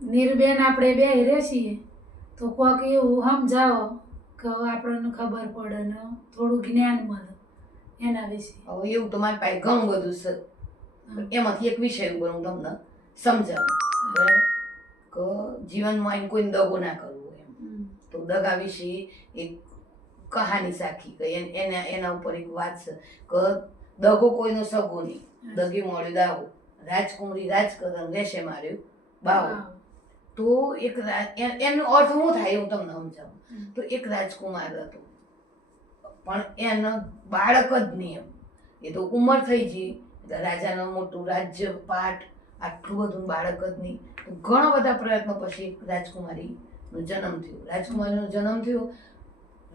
નીરબેન આપણે બે રહેશીએ તો કોક એવું સમજાવો કે આપણને ખબર પડે ને થોડું જ્ઞાન મળે એના વિશે. હવે એવું તો મારી પાસે ઘણું બધું છે, એમાંથી એક વિષય ઉપર હું તમને સમજાવું બરાબર કે જીવનમાં એને કોઈ દગો ના કરવો એમ. તો દગા વિશે એક કહાની સાખી કે એના ઉપર એક વાત છે કે દગો કોઈનો સગો નહીં, દગી મળ્યું દાવો, રાજકુમારી રાજ કરન રેશે માર્યું બાવો. તો એક એનો અર્થ શું થાય હું તમને સમજાવું. તો એક રાજકુમાર હતો પણ એનો બાળક જ નહીં એમ. એ તો ઉંમર થઈ ગઈ એટલે રાજાનું મોટું રાજ્ય પાટ આટલું બધું બાળક જ નહીં. તો ઘણા બધા પ્રયત્નો પછી રાજકુમારીનો જન્મ થયો. રાજકુમારીનો જન્મ થયો.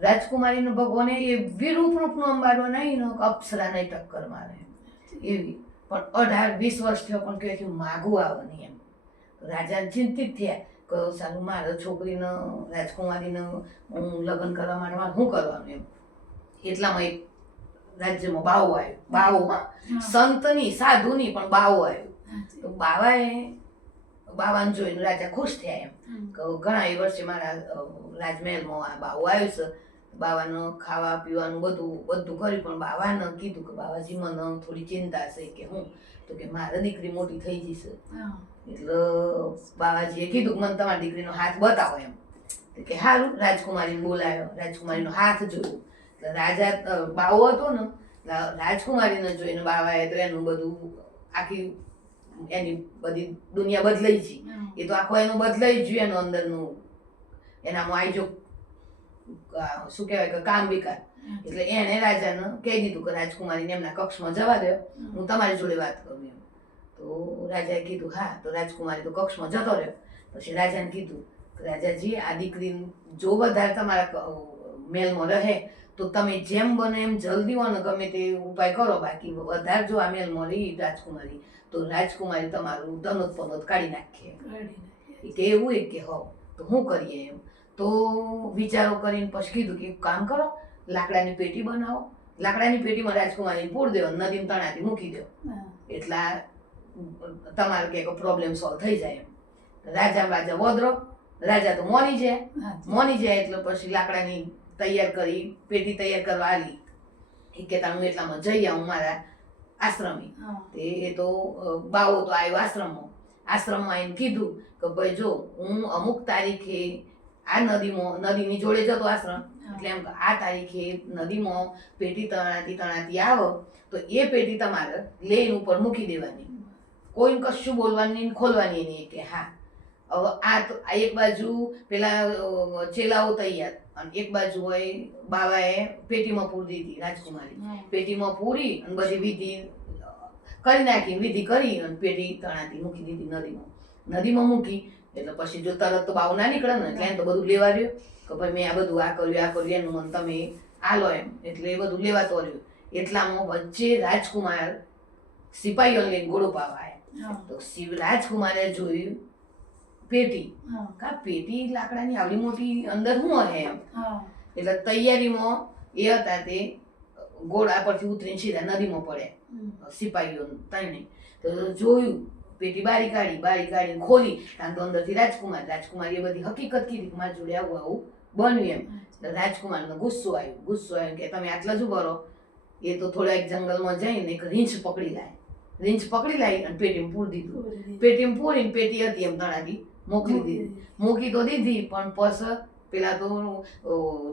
રાજકુમારીનો ભગવાને એવી રૂપનો અંબારો નહીં અપ્સરાને ટક્કર મારે એવી. પણ 18-20 વર્ષ થયો પણ કે માગું આવે નહીં એમ. રાજા ચિંતિત થયા કે સારું મારા છોકરીને રાજકુમારીને હું લગ્ન કરવા માટે શું કરવાનું એમ. એટલામાં એક રાજ્યમાં બાવો આવ્યો. બાવોમાં સંતની સાધુની પણ બાવો આવ્યો. તો બાવાને જોઈને રાજા ખુશ થયા એમ કે ઘણા એ વર્ષે મારા રાજમહેલમાં આ બાવો આવ્યો છે. બાવાનું ખાવા પીવાનું બધું કર્યું પણ બાવાને કીધું કે બાવાજી મને થોડી ચિંતા છે કે હું તો કે મારી દીકરી મોટી થઈ જશે. એટલે બાવાજીએ કીધું કે મને તમારી દીકરીનો હાથ બતાવો એમ. તો કે સારું, રાજકુમારીને બોલાવ્યો, રાજકુમારીનો હાથ જોયો. એટલે રાજા બાવો હતો ને રાજકુમારીને જોઈને બાવાએ તો એનું બધું આખી એની બધી દુનિયા બદલાઈ ગઈ. એ તો આખો એનું બદલાઈ ગયું એનું અંદરનું એનામાં આવી જો શું કહેવાય કે કામ વિકાર. એટલે એને રાજાને કહી દીધું કે રાજકુમારીને એમના કક્ષમાં જવા દો, હું તમારી જોડે વાત કરું એમ. તો રાજાએ કીધું હા. તો રાજકુમારી તો કક્ષમાં જતો રહ્યો. પછી રાજાને કીધું કે રાજાજી આ દીકરી જો વધારે તમારા મેલમાં રહે તો તમે જેમ બને એમ જલ્દી હોય ગમે તે ઉપાય કરો, બાકી વધારે જો આ મેલમાં રહી રાજકુમારી તો રાજકુમારી તમારું તનોત પનોત કાઢી નાખે. કે એવું કે હો તો શું કરીએ એમ. તો વિચારો કરીને પછી કીધું કે એક કામ કરો, લાકડાની પેટી બનાવો, લાકડાની પેટીમાં રાજકુમારીને પૂર દેવો, નદીમાં તણાથી મૂકી દો, એટલા તમારે કે પ્રોબ્લેમ સોલ્વ થઈ જાય એમ. રાજા વોદરો, રાજા તો મોની જાય એટલે પછી લાકડાની તૈયાર કરી પેટી તૈયાર કરવા આલી. એ કહેતા હું એટલામાં જઈ આવું મારા આશ્રમી. એ તો બાવો તો આવ્યો આશ્રમમાં એને કીધું કે ભાઈ જો હું અમુક તારીખે આ નદીની જોડે જતો આશ્રમ, એટલે એમ કે આ તારીખે નદીમાં પેટી તણાતી આવો તો એ પેટી તમારે લેન ઉપર મૂકી દેવાની, કોઈને કશું બોલવાની નહીં, ખોલવાની નહીં. કે હા. હવે આ તો એક બાજુ પેલા ચેલાઓ તૈયાર અને એક બાજુ હોય બાવાએ પેટીમાં પૂરી દીધી રાજકુમારી. પેટીમાં પૂરી અને બધી વિધિ કરી નાખી, વિધિ કરી અને પેટી તણાતી મૂકી દીધી નદીમાં મૂકી. એટલે પછી જો તરત તો બાવ ના નીકળે ને એટલે તો બધું લેવા રહ્યું કે ભાઈ મેં આ બધું આ કર્યું એનું મન તમે આલો એમ. એટલે એ બધું લેવાતો રહ્યું. એટલામાં વચ્ચે રાજકુમાર સિપાહીઓ લઈને ઘોડો પાવા આવ્યા. તો રાજકુમારે જોયું પેટી. પેટી લાકડાની આવડી મોટી અંદર શું હે એમ. એટલે તૈયારીમાં એ હતા તે ઘોડા પરથી ઉતરીને સીધા નદીમાં પડ્યા સિપાહીઓ તઈને. તો જોયું પેટી બારી કાઢીને ખોલી, કારણ તો અંદરથી રાજકુમારી એ બધી હકીકત કીધી મારી જોડે આવું બન્યું એમ. એટલે રાજકુમારનો ગુસ્સો આવ્યો કે તમે આટલા જ ભરો. એ તો થોડા એક જંગલમાં જઈને એક રીંછ પકડી લાવી અને પેટીમાં પૂરી દીધું. પેટીમાં પૂરીને પેટી હતી એમ તણાથી મૂકી તો દીધી. પણ પછી પેલા તો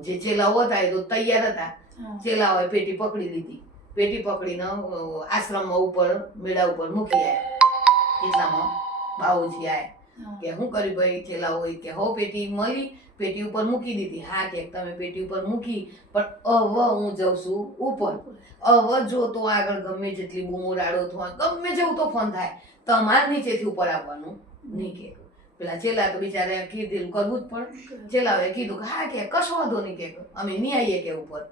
જે ચેલાઓ હતા એ તો તૈયાર હતા. ચેલાઓએ પેટી પકડી લીધી. પેટી પકડીને આશ્રમમાં ઉપર મેળા ઉપર મૂકી આવ્યા. એટલામાં બાવોજી આવ્યા કે શું કર્યું ભાઈ. ચેલાઓ કે હો પેટી મળી, પેટી ઉપર મૂકી દીધી. હા કે તમે પેટી ઉપર મૂકી પણ હવે હું જઉં છું ઉપર. હવે જો તો આગળ ગમે જેટલી બૂમો રાડો થાય, ગમે જેવું તો ફોન થાય, તમારે નીચેથી ઉપર આવવાનું નહીં. કે પેલા ચેલા તો બિચારા કીધેલું કરવું જ પડે. ચેલાઓએ કીધું કે હા કે કશો વાંધો નહીં કે અમે નહીં આવીએ કે ઉપર.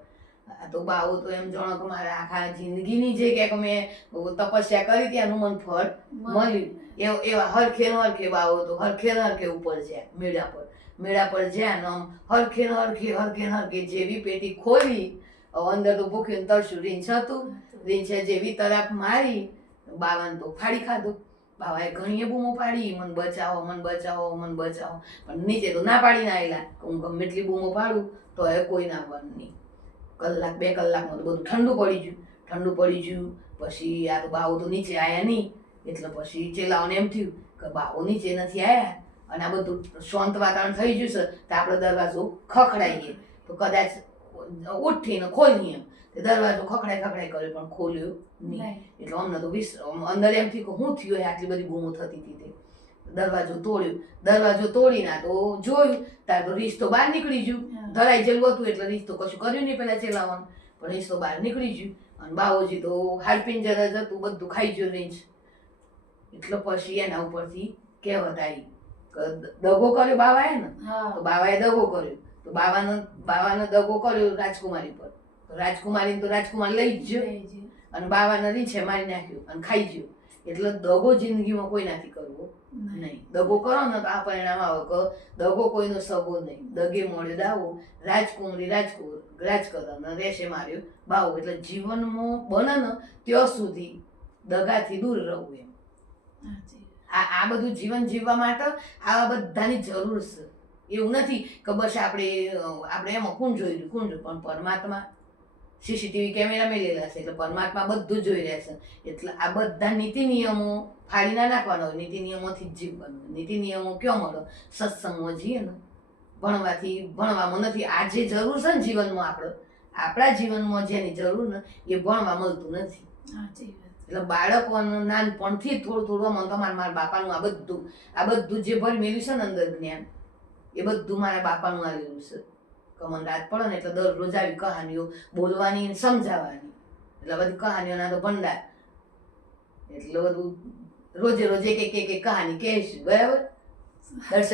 તો બાવો તો એમ જાણો કે મારા આખા જિંદગીની જે કે મેં તપસ્યા કરી ત્યાંનું મને ફળ મળ્યું. એવા હરખે બાવો તો હરખે ઉપર જાય મેળા પર જ્યાં આમ હરખે જેવી પેટી ખોલી અંદર તો ભૂખ્યું તરશું રીંછ હતું. રીંછે જેવી તરાપ મારી બાવાને તો ફાડી ખાધું. બાવાએ ઘણી બૂમો પાડી, મને બચાવો મને બચાવો મને બચાવો, પણ નીચે તો ના પાડીને આવેલા કે હું ગમે એટલી બૂમો પાડું તો હવે કોઈ ના આવવાનું નહીં. કલાક 2 કલાકમાં તો બધું ઠંડુ પડી ગયું. પછી આ તો બાવો તો નીચે આવ્યા નહીં, એટલે પછી ચેલાઓને એમ થયું કે બાવો નીચે નથી આવ્યા અને આ બધું શાંત વાતાવરણ થઈ ગયું છે તો આપણે દરવાજો ખખડાઈએ તો કદાચ ઉઠીને ખોલીએ એમ. તે દરવાજો ખખડાય કર્યો પણ ખોલ્યો નહીં. એટલે અમને તો અંદર એમ થયું કે શું થયું આટલી બધી બૂમો થતી હતી તે. દરવાજો તોડીને તો જોયું તાર તો રીસ તો બહાર નીકળી ગયું. ધરાઈ જેલું હતું એટલે રીસ તો કશું કર્યું નહીં પેલા ચેલાવાનું, પણ રીસ તો બહાર નીકળી ગયું. અને બાવોજી તો હાડપિંજર જ હતું, બધું ખાઈ ગયું રીંછ. એટલે પછી એના ઉપરથી કહેવત આવી કે દગો કર્યો બાવાએ ને, તો બાવાએ દગો કર્યો, તો બાવાનો દગો કર્યો રાજકુમારી પર. રાજકુમારી તો રાજકુમાર લઈ જ ગયો અને બાવાને રીંછે મારી નાખ્યું અને ખાઈ ગયો. એટલે દગો જિંદગીમાં કોઈ નથી કરવો નહીં. દગો કરો ને તો આ પરિણામ આવે કે દગો કોઈનો સગો નહીં. દગે મળ્યો દાવો, રાજકુમારી રાજ કરવાનો રેશે માર્યો બાવો. એટલે જીવનમાં બને ને ત્યાં સુધી દગાથી દૂર રહેવું એમ. આ બધું જીવન જીવવા માટે આવા બધાની જરૂર છે. એવું નથી કે બસ આપણે એમાં કોણ જોઈ પણ પરમાત્મા સીસીટીવી કેમેરા મેળેલા છે એટલે પરમાત્મા બધું જોઈ રહ્યા છે. એટલે આ બધા નીતિ નિયમો ફાડી ના નાખવાના હોય, નીતિ નિયમોથી જ જીવવાનું. નીતિ નિયમો ક્યાં મળે? સત્સંગમાં જઈએ ને, ભણવામાં નથી. આ જે જરૂર છે ને જીવનમાં આપણા જીવનમાં જેની જરૂર ને એ ભણવા મળતું નથી. એટલે બાળકોનું નાનપણથી થોડું મને તો મારા બાપાનું આ બધું જે ભરી મેળ્યું છે ને અંદર જ્ઞાન, એ બધું મારા બાપાનું આવેલું છે. કમન રાત પડે ને એટલે દરરોજ આવી કહાનીઓ બોલવાની ને સમજાવવાની. એટલે બધી કહાનીઓના તો ભંડાર. એટલે બધું રોજે એક કહાની કહેશું. બરાબર દર્શક